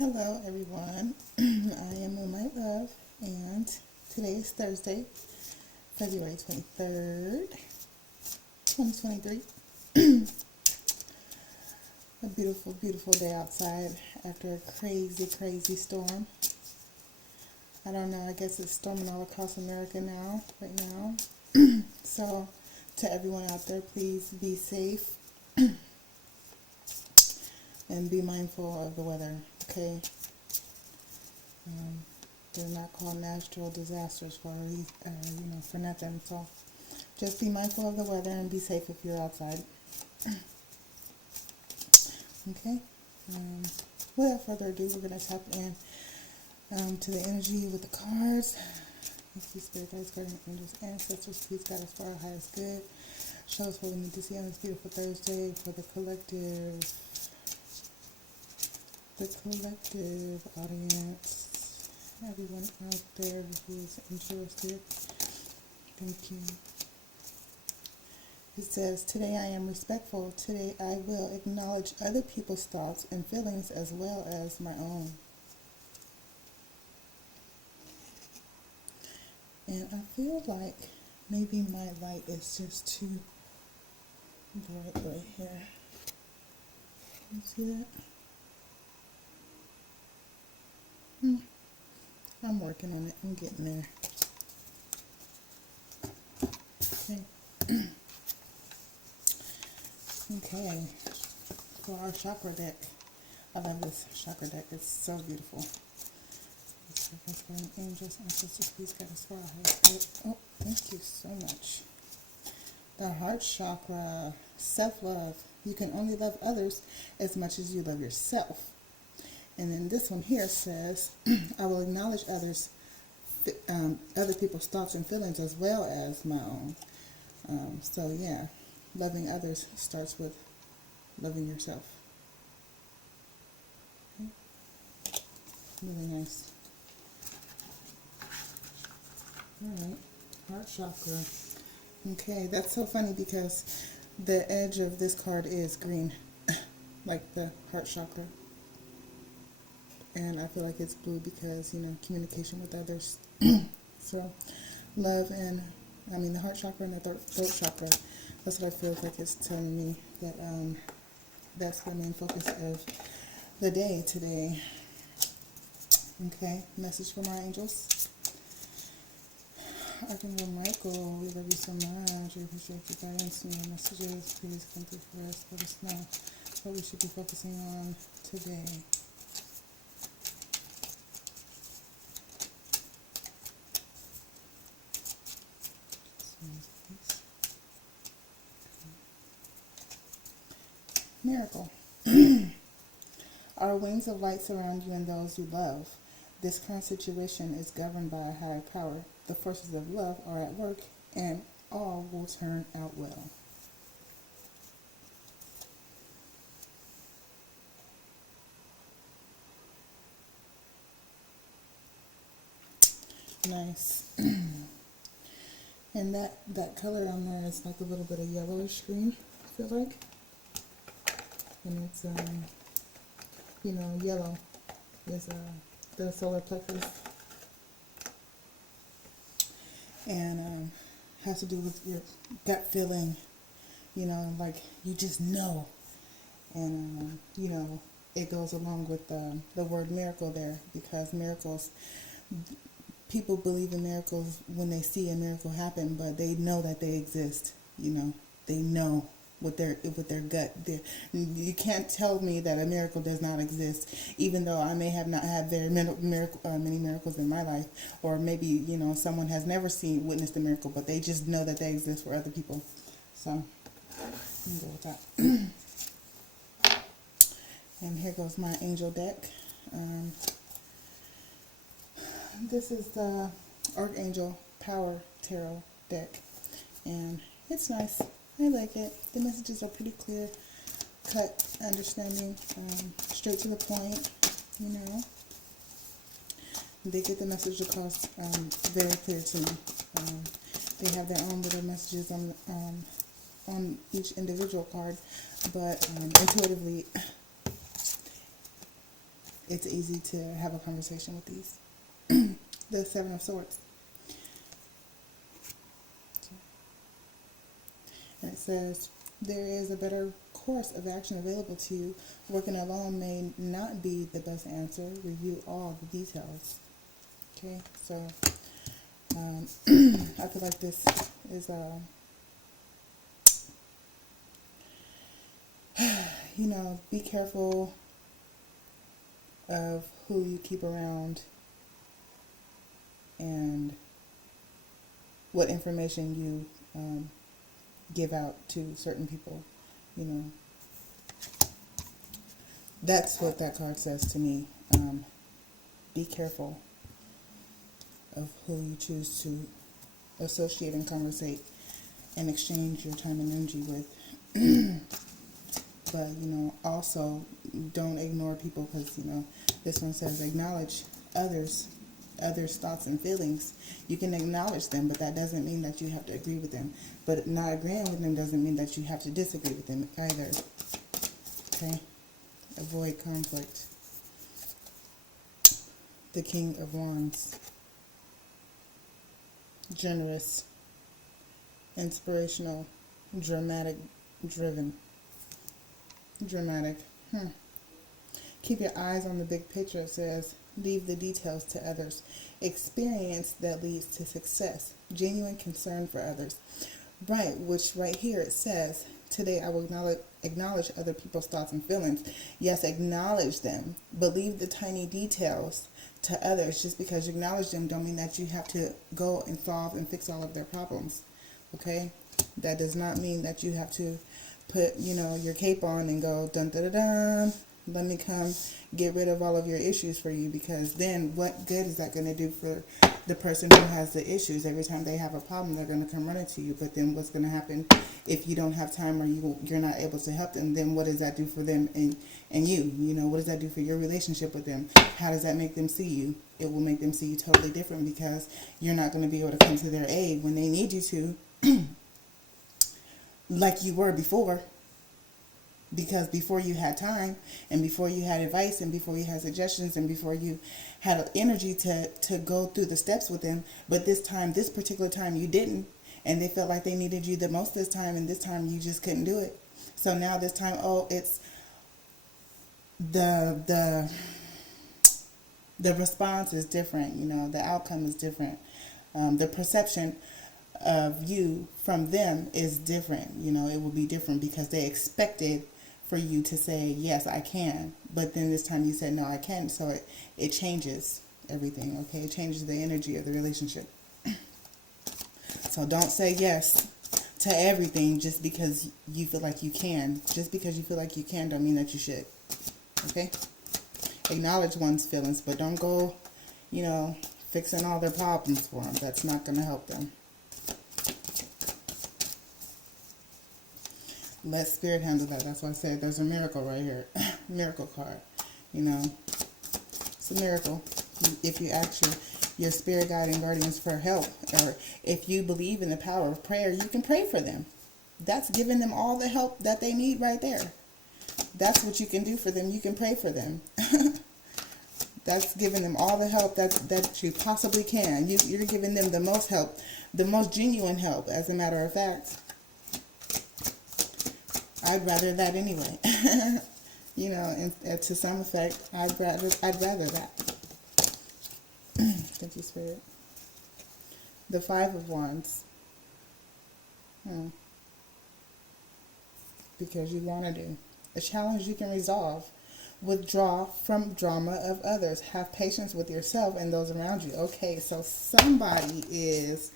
Hello everyone, I am Moonlight Love and today is Thursday, February 23rd, 2023. A beautiful, beautiful day outside after a crazy, crazy storm. I don't know, I guess it's storming all across America now, right now. So to everyone out there, please be safe and be mindful of the weather, okay? They're not called natural disasters for for nothing. So just be mindful of the weather and be safe if you're outside. Okay. Without further ado, we're gonna tap in to the energy with the cards. Let's see, spirit guides, guardian angels, ancestors, please guide us for our highest good. Show us what we need to see on this beautiful Thursday for the collective audience. Everyone out there who is interested, thank you. It says, today I am respectful. Today I will acknowledge other people's thoughts and feelings as well as my own. And I feel like maybe my light is just too bright right here. You see that? I'm working on it. I'm getting there. Okay. Okay. For our chakra deck. I love this chakra deck. It's so beautiful. Angels, ancestors, please guide us for our highest good. Oh, thank you so much. The heart chakra, self-love. You can only love others as much as you love yourself. And then this one here says, I will acknowledge other people's thoughts and feelings as well as my own. So yeah, loving others starts with loving yourself. Okay. Really nice. Alright, heart chakra. Okay, that's so funny because the edge of this card is green, like the heart chakra. And I feel like it's blue because, communication with others. So, love and, the heart chakra and the throat chakra. That's what I feel like it's telling me, that that's the main focus of the day today. Okay, message from our angels. Archangel Michael, we love you so much. We appreciate your guidance and your messages. Please come through for us. Let us know what we should be focusing on today. Miracle. Our wings of light surround you and those you love. This current situation is governed by a higher power. The forces of love are at work, and all will turn out well. Nice. And that color on there is like a little bit of yellowish green, I feel like. And it's, yellow is the solar plexus. And has to do with your gut feeling, like you just know. And, it goes along with the word miracle there, because miracles, people believe in miracles when they see a miracle happen, but they know that they exist. They know with their gut. You can't tell me that a miracle does not exist, even though I may have not had very many miracles in my life, or maybe someone has never witnessed a miracle, but they just know that they exist for other people. So I'm go with that. And here goes my angel deck. This is the Archangel Power Tarot deck, and it's nice. I like it. The messages are pretty clear, cut, understanding, straight to the point. They get the message across very clear to me. They have their own little messages on each individual card, but intuitively, it's easy to have a conversation with these. The Seven of Swords. And it says, there is a better course of action available to you. Working alone may not be the best answer. Review all the details. Okay, so I feel like this is be careful of who you keep around and what information you give out to certain people. That's what that card says to me. Be careful of who you choose to associate and conversate and exchange your time and energy with. But, also don't ignore people, because, this one says acknowledge others' thoughts and feelings. You can acknowledge them, but that doesn't mean that you have to agree with them. But not agreeing with them doesn't mean that you have to disagree with them either. Okay? Avoid conflict. The King of Wands. Generous. Inspirational. Dramatic. Driven. Dramatic. Keep your eyes on the big picture. It says, leave the details to others. Experience that leads to success. Genuine concern for others. Right, which right here it says, today I will acknowledge other people's thoughts and feelings. Yes, acknowledge them, but leave the tiny details to others. Just because you acknowledge them don't mean that you have to go and solve and fix all of their problems. Okay? That does not mean that you have to put, your cape on and go, dun dun dun dun. Let me come get rid of all of your issues for you, because then what good is that going to do for the person who has the issues? Every time they have a problem, they're going to come running to you. But then what's going to happen if you don't have time or you're not able to help them? Then what does that do for them and you? What does that do for your relationship with them? How does that make them see you? It will make them see you totally different, because you're not going to be able to come to their aid when they need you to, like you were before. Because before you had time, and before you had advice, and before you had suggestions, and before you had energy to go through the steps with them. But this particular time you didn't, and they felt like they needed you the most this time, and this time you just couldn't do it. So now this time, it's the response is different, the outcome is different. The perception of you from them is different. It will be different, because they expected for you to say, yes, I can. But then this time you said, no, I can't. So it changes everything, okay? It changes the energy of the relationship. So don't say yes to everything just because you feel like you can. Just because you feel like you can don't mean that you should, okay? Acknowledge one's feelings, but don't go, fixing all their problems for them. That's not going to help them. Let spirit handle that. That's why I said there's a miracle right here. Miracle card. It's a miracle. If you ask your spirit guide and guardians for help, or if you believe in the power of prayer, you can pray for them. That's giving them all the help that they need right there. That's what you can do for them. You can pray for them. That's giving them all the help that you possibly can. You're giving them the most help, the most genuine help, as a matter of fact. I'd rather that anyway. And to some effect, I'd rather that. Thank you, Spirit. The Five of Wands. Because you want to do. A challenge you can resolve. Withdraw from drama of others. Have patience with yourself and those around you. Okay, so somebody is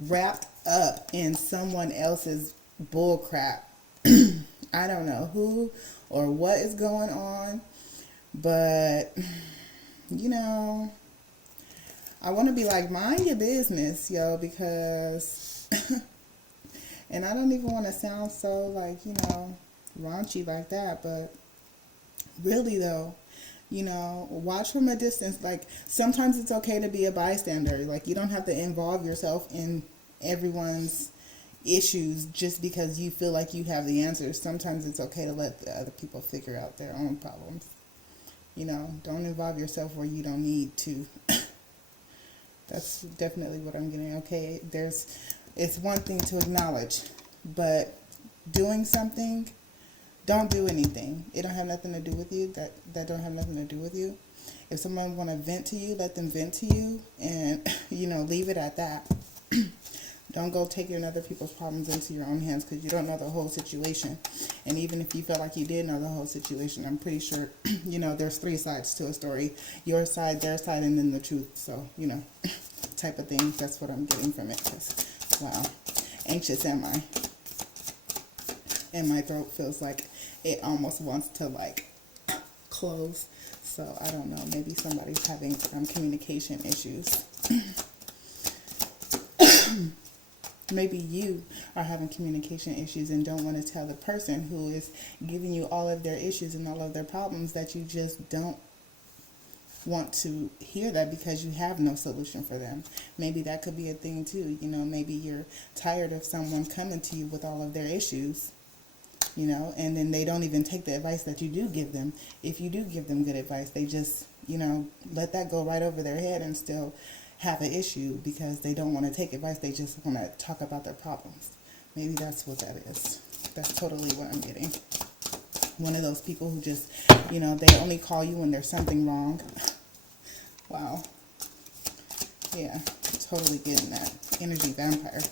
wrapped up in someone else's bull crap. I don't know who or what is going on, but, I want to be like, mind your business, because, and I don't even want to sound so, like, raunchy like that, but really, though, watch from a distance. Like, sometimes it's okay to be a bystander. Like, you don't have to involve yourself in everyone's issues just because you feel like you have the answers. Sometimes it's okay to let the other people figure out their own problems. You know, don't involve yourself where you don't need to. That's definitely what I'm getting. Okay, it's one thing to acknowledge, but doing something, don't do anything. It don't have nothing to do with you. That don't have nothing to do with you. If someone want to vent to you, let them vent to you, and leave it at that. Don't go taking other people's problems into your own hands, because you don't know the whole situation. And even if you feel like you did know the whole situation, I'm pretty sure, there's 3 sides to a story. Your side, their side, and then the truth. So, type of thing. That's what I'm getting from it. 'Cause, wow, anxious am I. And my throat feels like it almost wants to, close. So, I don't know. Maybe somebody's having communication issues. Maybe you are having communication issues and don't want to tell the person who is giving you all of their issues and all of their problems that you just don't want to hear that because you have no solution for them. Maybe that could be a thing too. Maybe you're tired of someone coming to you with all of their issues, and then they don't even take the advice that you do give them. If you do give them good advice, they just, let that go right over their head and still have an issue because they don't want to take advice. They just want to talk about their problems. Maybe that's what that is. That's totally what I'm getting. One of those people who just, they only call you when there's something wrong. Wow. Yeah, totally getting that. Energy vampire.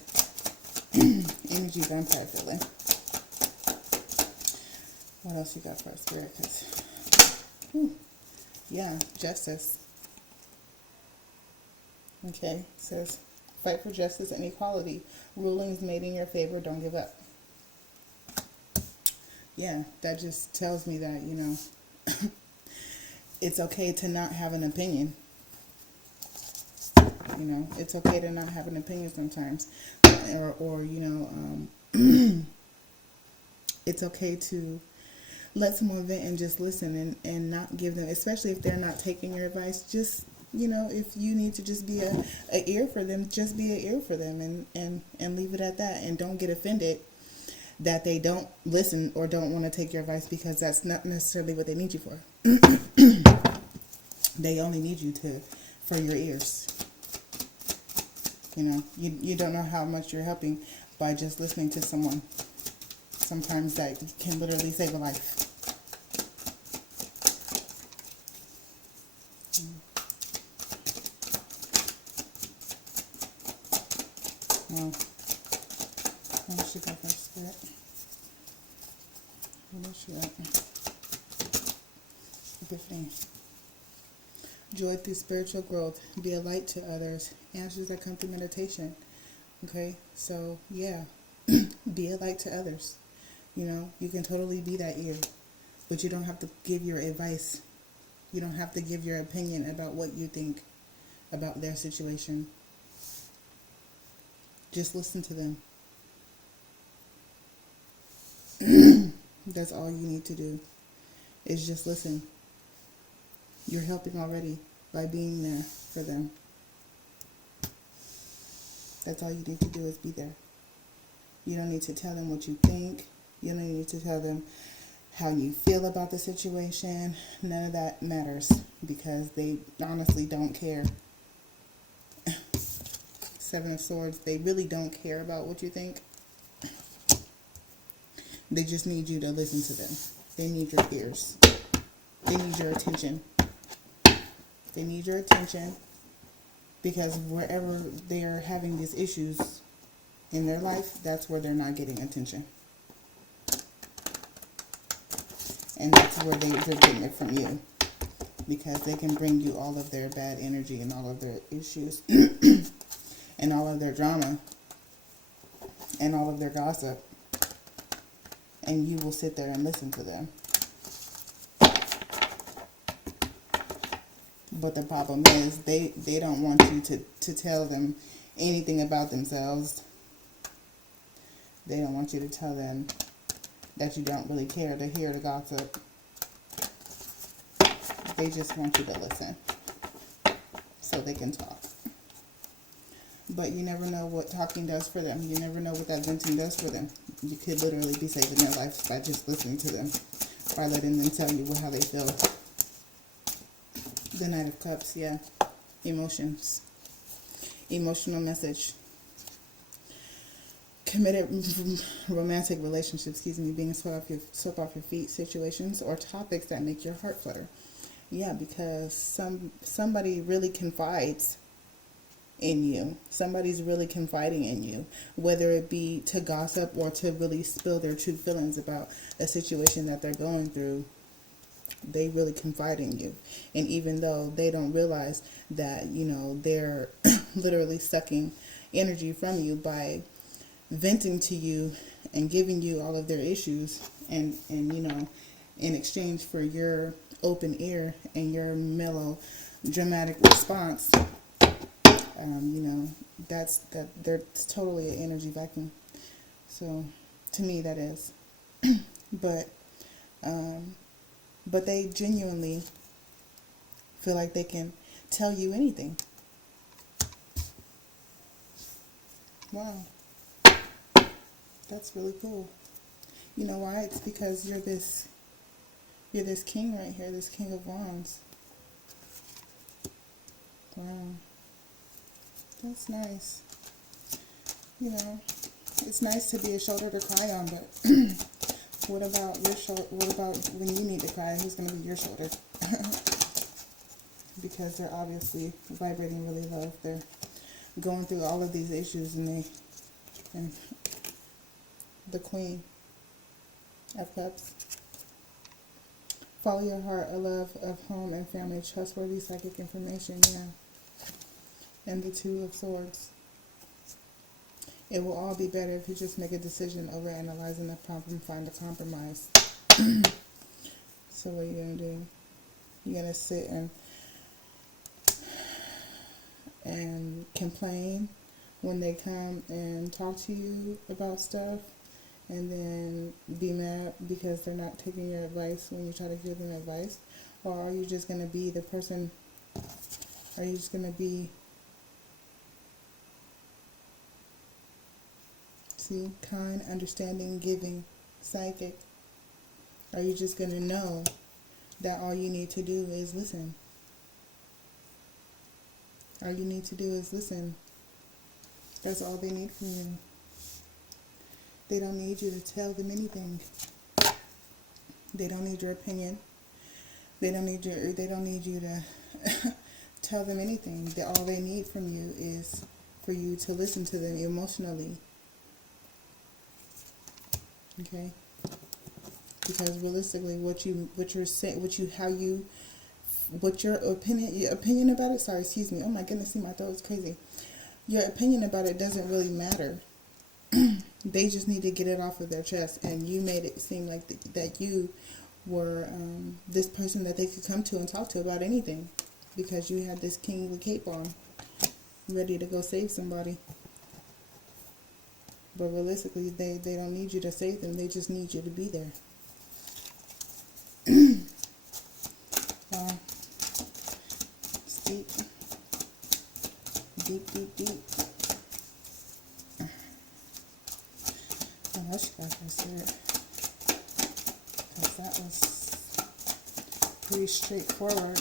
Energy vampire feeling. What else you got for us, Spirit? Yeah, justice. Okay, it says, fight for justice and equality. Rulings made in your favor, don't give up. Yeah, that just tells me that, it's okay to not have an opinion. It's okay to not have an opinion sometimes. Or it's okay to let someone vent and just listen and not give them, especially if they're not taking your advice, just if you need to just be a ear for them, just be an ear for them and leave it at that. And don't get offended that they don't listen or don't want to take your advice, because that's not necessarily what they need you for. They only need you for your ears. You don't know how much you're helping by just listening to someone. Sometimes that can literally save a life. Well, what else she got for Spirit? What else she got? Epiphany. Joy through spiritual growth. Be a light to others. Answers that come through meditation. Okay, so yeah, be a light to others. You can totally be that ear, but you don't have to give your advice. You don't have to give your opinion about what you think about their situation. Just listen to them. That's all you need to do, is just listen. You're helping already by being there for them. That's all you need to do, is be there. You don't need to tell them what you think. You don't need to tell them how you feel about the situation. None of that matters, because they honestly don't care. 7 of Swords, they really don't care about what you think. They just need you to listen to them. They need your ears. They need your attention. They need your attention, because wherever they are having these issues in their life, that's where they're not getting attention. And that's where they're getting it from you, because they can bring you all of their bad energy and all of their issues and all of their drama and all of their gossip, and you will sit there and listen to them. But the problem is they don't want you to tell them anything about themselves. They don't want you to tell them that you don't really care to hear the gossip. They just want you to listen so they can talk. But you never know what talking does for them. You never know what that venting does for them. You could literally be saving their life by just listening to them, by letting them tell you how they feel. The Knight of Cups, yeah. Emotions. Emotional message. Committed romantic relationships, being swept off your feet situations or topics that make your heart flutter. Yeah, because somebody really confides in you. Somebody's really confiding in you, whether it be to gossip or to really spill their true feelings about a situation that they're going through. They really confide in you. And even though they don't realize that, they're literally sucking energy from you by venting to you and giving you all of their issues, and in exchange for your open ear and your mellow dramatic response, that's totally an energy vacuum. So to me that is. but but they genuinely feel like they can tell you anything. Wow, that's really cool. You know why? It's because you're this king right here, this King of Wands. Wow, that's nice. It's nice to be a shoulder to cry on, but what about your shoulder? What about when you need to cry? Who's going to be your shoulder? Because they're obviously vibrating really low. They're going through all of these issues, and the Queen of Cups. Follow your heart, a love of home and family, trustworthy psychic information, yeah. And the Two of Swords. It will all be better if you just make a decision over analyzing the problem, find a compromise. So what are you going to do? You're going to sit and complain when they come and talk to you about stuff, and then be mad because they're not taking your advice when you try to give them advice? Or are you just going to be the person, are you just going to be, kind, understanding, giving, psychic? Are you just going to know that all you need to do is listen? All you need to do is listen. That's all they need from you. They don't need you to tell them anything. They don't need your opinion. They don't need you to tell them anything. All they need from you is for you to listen to them emotionally. Okay? Because realistically, what your opinion about it, sorry, excuse me, oh my goodness, see, my throat's crazy. Your opinion about it doesn't really matter. They just need to get it off of their chest, and you made it seem like that you were this person that they could come to and talk to about anything, because you had this kingly cape on, ready to go save somebody. But realistically, they don't need you to save them. They just need you to be there. It's deep. Deep, deep, deep. Unless you guys can see it. Because that was pretty straightforward.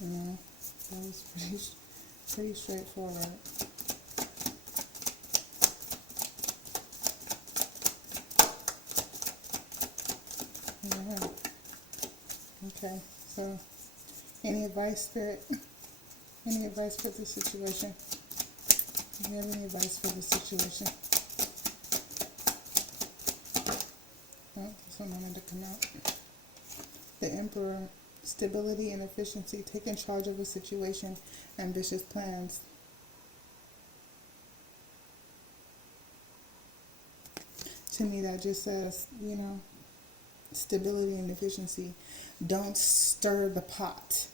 That was pretty straightforward. Yeah. Okay, so any advice, Spirit? Any advice for this situation? Do you have any advice for this situation? Oh, this one wanted to come out. The Emperor. Stability and efficiency. Taking charge of a situation. Ambitious plans. To me, that just says, stability and efficiency. Don't stir the pot.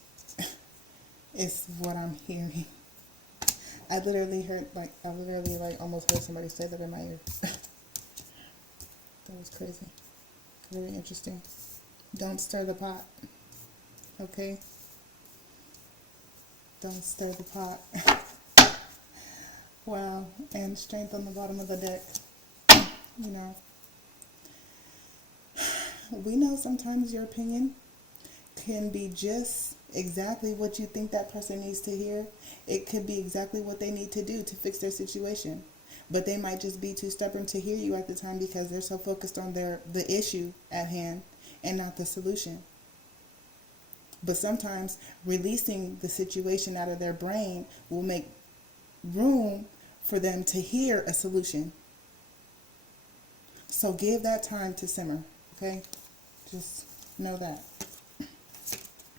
Is what I'm hearing. I literally almost heard somebody say that in my ear. That was crazy. Very interesting. Don't stir the pot. Okay? Don't stir the pot. Wow. And strength on the bottom of the deck. We know sometimes your opinion can be just exactly what you think that person needs to hear. It could be exactly what they need to do to fix their situation. But they might just be too stubborn to hear you at the time because they're so focused on the issue at hand and not the solution. But sometimes releasing the situation out of their brain will make room for them to hear a solution. So give that time to simmer, okay? Just know that.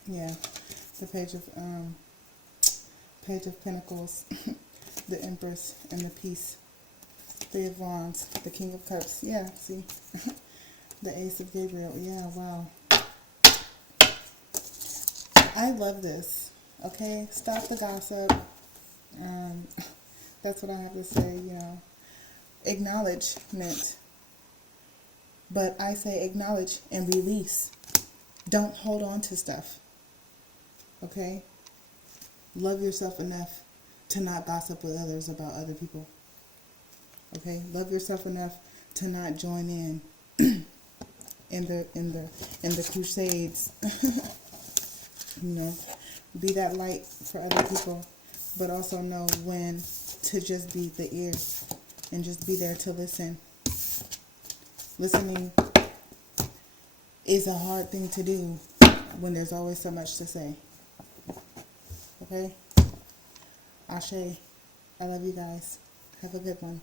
Yeah, the Page of Pentacles, the Empress, and the Peace. Three of Wands, the King of Cups. Yeah, see? The Ace of Gabriel. Yeah, wow. I love this. Okay, stop the gossip. That's what I have to say, Acknowledgement. But I say acknowledge and release. Don't hold on to stuff. Okay? Love yourself enough to not gossip with others about other people. Okay? Love yourself enough to not join in the crusades. Be that light for other people, but also know when to just be the ear and just be there to listen. Listening is a hard thing to do when there's always so much to say. Okay? Ashe. I love you guys. Have a good one.